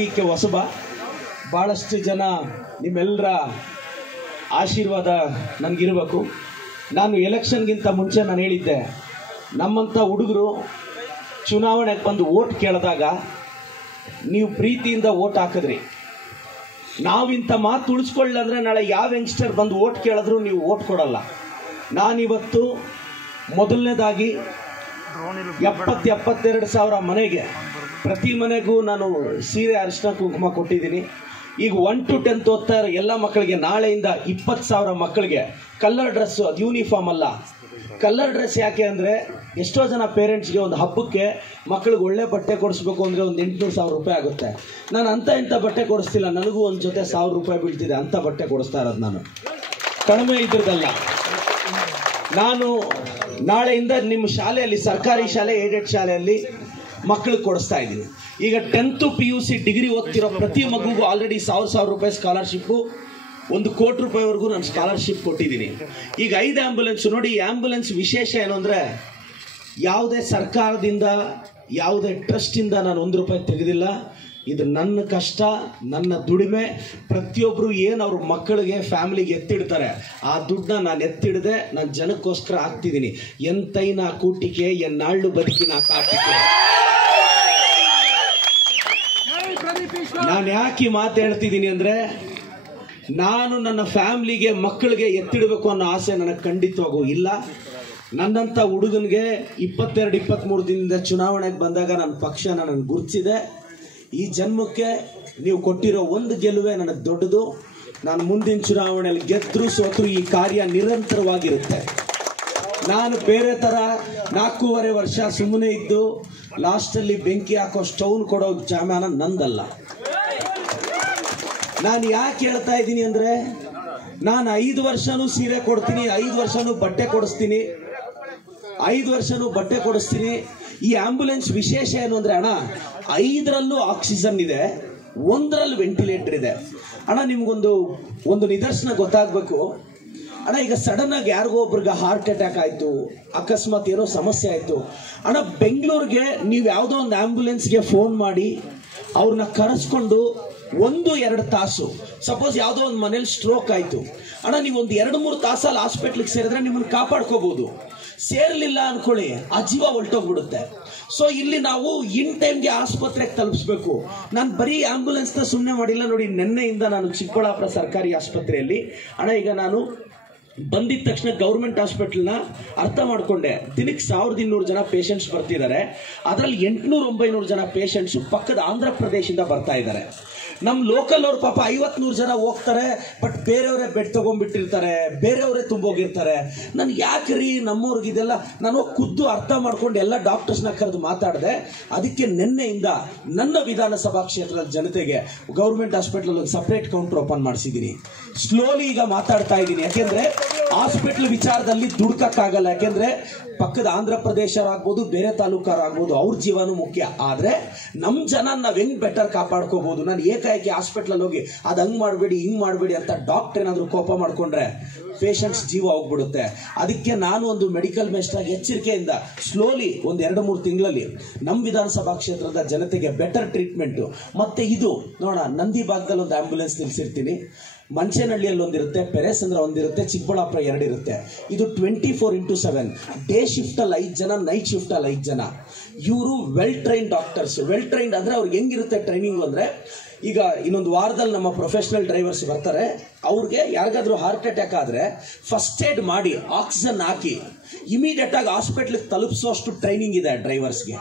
ರಾಜಕೀಯಕ್ಕೆ ಹೊಸಬ. ಭಾಳಷ್ಟು ಜನ ನಿಮ್ಮೆಲ್ಲರ ಆಶೀರ್ವಾದ ನನಗಿರಬೇಕು. ನಾನು ಎಲೆಕ್ಷನ್ಗಿಂತ ಮುಂಚೆ ನಾನು ಹೇಳಿದ್ದೆ, ನಮ್ಮಂಥ ಹುಡುಗರು ಚುನಾವಣೆಗೆ ಬಂದು ಓಟ್ ಕೇಳಿದಾಗ ನೀವು ಪ್ರೀತಿಯಿಂದ ಓಟ್ ಹಾಕಿದ್ರಿ. ನಾವಿಂಥ ಮಾತು ಉಳಿಸ್ಕೊಳ್ಳಿಲ್ಲ ಅಂದರೆ ನಾಳೆ ಯಾವ ಯಂಗ್ಸ್ಟರ್ ಬಂದು ಓಟ್ ಕೇಳಿದ್ರು ನೀವು ಓಟ್ ಕೊಡಲ್ಲ. ನಾನಿವತ್ತು ಮೊದಲನೇದಾಗಿ 72 ಸಾವಿರ ಮನೆಗೆ, ಪ್ರತಿ ಮನೆಗೂ ನಾನು ಸೀರೆ ಅರಿಶಿನ ಕುಂಕುಮ ಕೊಟ್ಟಿದ್ದೀನಿ. ಈಗ 1 to 10 ಓದ್ತಾ ಇರೋ ಎಲ್ಲ ಮಕ್ಕಳಿಗೆ ನಾಳೆಯಿಂದ 20,000 ಮಕ್ಕಳಿಗೆ ಕಲರ್ ಡ್ರೆಸ್ಸು, ಅದು ಯೂನಿಫಾರ್ಮ್ ಅಲ್ಲ, ಕಲರ್ ಡ್ರೆಸ್. ಯಾಕೆ ಅಂದರೆ ಎಷ್ಟೋ ಜನ ಪೇರೆಂಟ್ಸ್ಗೆ ಒಂದು ಹಬ್ಬಕ್ಕೆ ಮಕ್ಕಳಿಗೆ ಒಳ್ಳೆ ಬಟ್ಟೆ ಕೊಡಿಸ್ಬೇಕು ಅಂದರೆ ಒಂದು 800,000 ರೂಪಾಯಿ ಆಗುತ್ತೆ. ನಾನು ಇಂಥ ಬಟ್ಟೆ ಕೊಡಿಸ್ತಿಲ್ಲ, ನನಗೂ ಒಂದು ಜೊತೆ 1,000 ರೂಪಾಯಿ ಬೀಳ್ತಿದೆ, ಅಂಥ ಬಟ್ಟೆ ಕೊಡಿಸ್ತಾ ಇರೋದು ನಾನು. ಕಡಿಮೆ ಇದ್ರದಲ್ಲ. ನಾನು ನಾಳೆಯಿಂದ ನಿಮ್ಮ ಶಾಲೆಯಲ್ಲಿ, ಸರ್ಕಾರಿ ಶಾಲೆ, ಏಡೆಡ್ ಶಾಲೆಯಲ್ಲಿ ಮಕ್ಕಳಿಗೆ ಕೊಡಿಸ್ತಾ ಇದ್ದೀನಿ. ಈಗ 10th PUC ಡಿಗ್ರಿ ಓದ್ತಿರೋ ಪ್ರತಿ ಮಗುಗೂ ಆಲ್ರೆಡಿ 1,000 ರೂಪಾಯಿ ಸ್ಕಾಲರ್ಶಿಪ್ಪು, 1 ಕೋಟಿ ರೂಪಾಯಿವರೆಗೂ ನಾನು ಸ್ಕಾಲರ್ಶಿಪ್ ಕೊಟ್ಟಿದ್ದೀನಿ. ಈಗ 5 ಆ್ಯಂಬುಲೆನ್ಸ್ ನೋಡಿ. ಈ ಆ್ಯಂಬುಲೆನ್ಸ್ ವಿಶೇಷ ಏನು ಅಂದರೆ, ಯಾವುದೇ ಸರ್ಕಾರದಿಂದ, ಯಾವುದೇ ಟ್ರಸ್ಟಿಂದ ನಾನು 1 ರೂಪಾಯಿ ತೆಗೆದಿಲ್ಲ. ಇದು ನನ್ನ ಕಷ್ಟ, ನನ್ನ ದುಡಿಮೆ. ಪ್ರತಿಯೊಬ್ಬರು ಏನು ಅವ್ರ ಮಕ್ಕಳಿಗೆ, ಫ್ಯಾಮಿಲಿಗೆ ಎತ್ತಿಡ್ತಾರೆ, ಆ ದುಡ್ಡನ್ನ ನಾನು ಎತ್ತಿಡದೆ ನಾನು ಜನಕ್ಕೋಸ್ಕರ ಹಾಕ್ತಿದ್ದೀನಿ. ಎಂತೈನ ಕೂಟಿಕೆ ಎನ್ನಾಳು ಬದುಕಿನ ಕಾಟಿಕೆ. ನಾನು ಯಾಕೆ ಮಾತು ಹೇಳ್ತಿದ್ದೀನಿ ಅಂದರೆ, ನಾನು ನನ್ನ ಫ್ಯಾಮಿಲಿಗೆ, ಮಕ್ಕಳಿಗೆ ಎತ್ತಿಡಬೇಕು ಅನ್ನೋ ಆಸೆ ನನಗೆ ಖಂಡಿತವಾಗೂ ಇಲ್ಲ. ನನ್ನಂಥ ಹುಡುಗನಿಗೆ 22-23 ದಿನದಿಂದ ಚುನಾವಣೆಗೆ ಬಂದಾಗ ನನ್ನ ಪಕ್ಷ ನನಗೆ ಗುರುತಿಸಿದೆ. ಈ ಜನ್ಮಕ್ಕೆ ನೀವು ಕೊಟ್ಟಿರೋ ಒಂದು ಗೆಲುವೆ ನನಗೆ ದೊಡ್ಡದು. ನಾನು ಮುಂದಿನ ಚುನಾವಣೆಯಲ್ಲಿ ಗೆದ್ರು ಸೋತ್ರು ಈ ಕಾರ್ಯ ನಿರಂತರವಾಗಿರುತ್ತೆ. ನಾನು ಬೇರೆ ಥರ 4.5 ವರ್ಷ ಸುಮ್ಮನೆ ಇದ್ದು ಲಾಸ್ಟಲ್ಲಿ ಬೆಂಕಿ ಹಾಕೋ ಸ್ಟೌನ್ ಕೊಡೋ ಜಾಮಾನ ನಂದಲ್ಲ. ನಾನು ಯಾಕೆ ಹೇಳ್ತಾ ಇದ್ದೀನಿ ಅಂದರೆ, ನಾನು 5 ವರ್ಷನೂ ಸೀರೆ ಕೊಡ್ತೀನಿ, 5 ವರ್ಷನೂ ಬಟ್ಟೆ ಕೊಡಿಸ್ತೀನಿ, 5 ವರ್ಷನೂ ಬಟ್ಟೆ ಕೊಡಿಸ್ತೀನಿ. ಈ ಆಂಬ್ಯುಲೆನ್ಸ್ ವಿಶೇಷ ಏನು ಅಂದರೆ, ಅಣ್ಣ 5ರಲ್ಲೂ ಆಕ್ಸಿಜನ್ ಇದೆ, 1ರಲ್ಲಿ ವೆಂಟಿಲೇಟರ್ ಇದೆ. ಅಣ್ಣ ನಿಮ್ಗೊಂದು ನಿದರ್ಶನ ಗೊತ್ತಾಗಬೇಕು. ಅಣ್ಣ ಈಗ ಸಡನ್ ಆಗಿ ಯಾರಿಗೋ ಒಬ್ರಿಗೆ ಹಾರ್ಟ್ ಅಟ್ಯಾಕ್ ಆಯಿತು, ಅಕಸ್ಮಾತ್ ಏನೋ ಸಮಸ್ಯೆ ಆಯಿತು, ಅಣ್ಣ ಬೆಂಗಳೂರಿಗೆ ನೀವು ಯಾವುದೋ ಒಂದು ಆಂಬ್ಯುಲೆನ್ಸ್ಗೆ ಫೋನ್ ಮಾಡಿ ಅವ್ರನ್ನ ಕರೆಸ್ಕೊಂಡು 1-2 ತಾಸು, ಸಪೋಸ್ ಯಾವುದೋ ಒಂದು ಮನೇಲಿ ಸ್ಟ್ರೋಕ್ ಆಯಿತು, ಅಣ್ಣ ನೀವು ಒಂದು 2-3 ತಾಸಲ್ಲಿ ಹಾಸ್ಪಿಟ್ಲಿಗೆ ಸೇರಿದ್ರೆ ನಿಮ್ಮನ್ನು ಕಾಪಾಡ್ಕೋಬಹುದು. ಸೇರ್ಲಿಲ್ಲ ಅನ್ಕೊಳ್ಳಿ, ಆ ಜೀವ ಹೊಲ್ಟೋಗ್ಬಿಡುತ್ತೆ. ಸೊ ಇಲ್ಲಿ ನಾವು ಇನ್ ಟೈಮ್ಗೆ ಆಸ್ಪತ್ರೆಗೆ ತಲುಪಿಸ್ಬೇಕು. ನಾನು ಬರೀ ಆಂಬ್ಯುಲೆನ್ಸ್ನ ಸುಮ್ಮನೆ ಮಾಡಿಲ್ಲ ನೋಡಿ. ನಿನ್ನೆಯಿಂದ ನಾನು ಚಿಕ್ಕಬಳ್ಳಾಪುರ ಸರ್ಕಾರಿ ಆಸ್ಪತ್ರೆಯಲ್ಲಿ, ಅಣ್ಣ ಈಗ ನಾನು ಬಂದಿದ್ದ ತಕ್ಷಣ ಗೌರ್ಮೆಂಟ್ ಹಾಸ್ಪಿಟಲ್ನ ಅರ್ಥ ಮಾಡಿಕೊಂಡೆ. ದಿನಕ್ಕೆ 1200 ಜನ ಪೇಷಂಟ್ಸ್ ಬರ್ತಿದ್ದಾರೆ. ಅದರಲ್ಲಿ 800-900 ಜನ ಪೇಷಂಟ್ಸ್ ಪಕ್ಕದ ಆಂಧ್ರ ಪ್ರದೇಶದಿಂದ ಬರ್ತಾ ಇದ್ದಾರೆ. ನಮ್ಮ ಲೋಕಲ್ ಅವ್ರು ಪಾಪ 50-100 ಜನ ಹೋಗ್ತಾರೆ, ಬಟ್ ಬೇರೆಯವರೇ ಬೆಡ್ ತಗೊಂಡ್ಬಿಟ್ಟಿರ್ತಾರೆ, ಬೇರೆಯವರೇ ತುಂಬೋಗಿರ್ತಾರೆ. ನಾನು ಯಾಕೆ ರೀ ನಮ್ಮವ್ರಿಗೆ ಇದೆಲ್ಲ, ನಾನು ಖುದ್ದು ಅರ್ಥ ಮಾಡ್ಕೊಂಡು ಎಲ್ಲ ಡಾಕ್ಟರ್ಸ್ನ ಕರೆದು ಮಾತಾಡಿದೆ. ಅದಕ್ಕೆ ನಿನ್ನೆಯಿಂದ ನನ್ನ ವಿಧಾನಸಭಾ ಕ್ಷೇತ್ರದ ಜನತೆಗೆ ಗೌರ್ಮೆಂಟ್ ಹಾಸ್ಪಿಟಲ್ ಒಂದು ಸಪ್ರೇಟ್ ಕೌಂಟರ್ ಓಪನ್ ಮಾಡಿಸಿದ್ದೀನಿ. ಸ್ಲೋಲಿ ಈಗ ಮಾತಾಡ್ತಾ ಇದ್ದೀನಿ. ಯಾಕೆಂದ್ರೆ ಹಾಸ್ಪಿಟಲ್ ವಿಚಾರದಲ್ಲಿ ದುಡ್ಕಕ್ಕಾಗಲ್ಲ. ಯಾಕೆಂದ್ರೆ ಪಕ್ಕದ ಆಂಧ್ರ ಪ್ರದೇಶ ಆಗ್ಬೋದು, ಬೇರೆ ತಾಲೂಕಾರು ಆಗ್ಬೋದು, ಅವ್ರ ಜೀವನೂ ಮುಖ್ಯ. ಆದ್ರೆ ನಮ್ಮ ಜನ ನಾವ್ ಹೆಂಗ್ ಬೆಟರ್ ಕಾಪಾಡ್ಕೋಬಹುದು. ನಾನು ಏಕಾಏಕಿ ಹಾಸ್ಪಿಟಲ್ ಹೋಗಿ ಅದು ಹಂಗ್ ಮಾಡಬೇಡಿ, ಹಿಂಗ್ ಮಾಡಬೇಡಿ ಅಂತ ಡಾಕ್ಟರ್ ಏನಾದ್ರು ಕೋಪ ಮಾಡ್ಕೊಂಡ್ರೆ ಪೇಷಂಟ್ಸ್ ಜೀವ ಹೋಗ್ಬಿಡುತ್ತೆ. ಅದಕ್ಕೆ ನಾನು ಒಂದು ಮೆಡಿಕಲ್ ಮೇಸ್ಟಾಗಿ ಎಚ್ಚರಿಕೆಯಿಂದ ಸ್ಲೋಲಿ ಒಂದು 2-3 ತಿಂಗಳಲ್ಲಿ ನಮ್ಮ ವಿಧಾನಸಭಾ ಕ್ಷೇತ್ರದ ಜನತೆಗೆ ಬೆಟರ್ ಟ್ರೀಟ್ಮೆಂಟ್. ಮತ್ತೆ ಇದು ನೋಡ, ನಂದಿ ಭಾಗದಲ್ಲಿ ಒಂದು ಆಂಬ್ಯುಲೆನ್ಸ್ ನಿಲ್ಸಿರ್ತೀನಿ, ಮಂಚೇನಹಳ್ಳಿಯಲ್ಲಿ ಒಂದಿರುತ್ತೆ, ಪೆರೇಸಂದ್ರ ಒಂದಿರುತ್ತೆ, ಚಿಕ್ಕಬಳ್ಳಾಪುರ 2 ಇರುತ್ತೆ. ಇದು 24x7 ಡೇ ಶಿಫ್ಟ್ ಅಲ್ಲಿ 5 ಜನ, ನೈಟ್ ಶಿಫ್ಟ್ ಅಲ್ಲಿ 5 ಜನ. ಇವರು well train doctors. Well trained ಅಂದ್ರೆ ಅವ್ರಿಗೆ ಹೆಂಗಿರುತ್ತೆ ಟ್ರೈನಿಂಗ್ ಅಂದ್ರೆ, ಈಗ ಇನ್ನೊಂದು ವಾರದಲ್ಲಿ ನಮ್ಮ ಪ್ರೊಫೆಷನಲ್ ಡ್ರೈವರ್ಸ್ ಬರ್ತಾರೆ. ಅವ್ರಿಗೆ ಯಾರಿಗಾದ್ರೂ ಹಾರ್ಟ್ ಅಟ್ಯಾಕ್ ಆದ್ರೆ ಫಸ್ಟ್ ಏಡ್ ಮಾಡಿ ಆಕ್ಸಿಜನ್ ಹಾಕಿ ಇಮಿಡಿಯೇಟ್ ಆಗಿ ಹಾಸ್ಪಿಟ್ಲಿಗೆ ತಲುಪಿಸುವಷ್ಟು ಟ್ರೈನಿಂಗ್ ಇದೆ ಡ್ರೈವರ್ಸ್ಗೆ.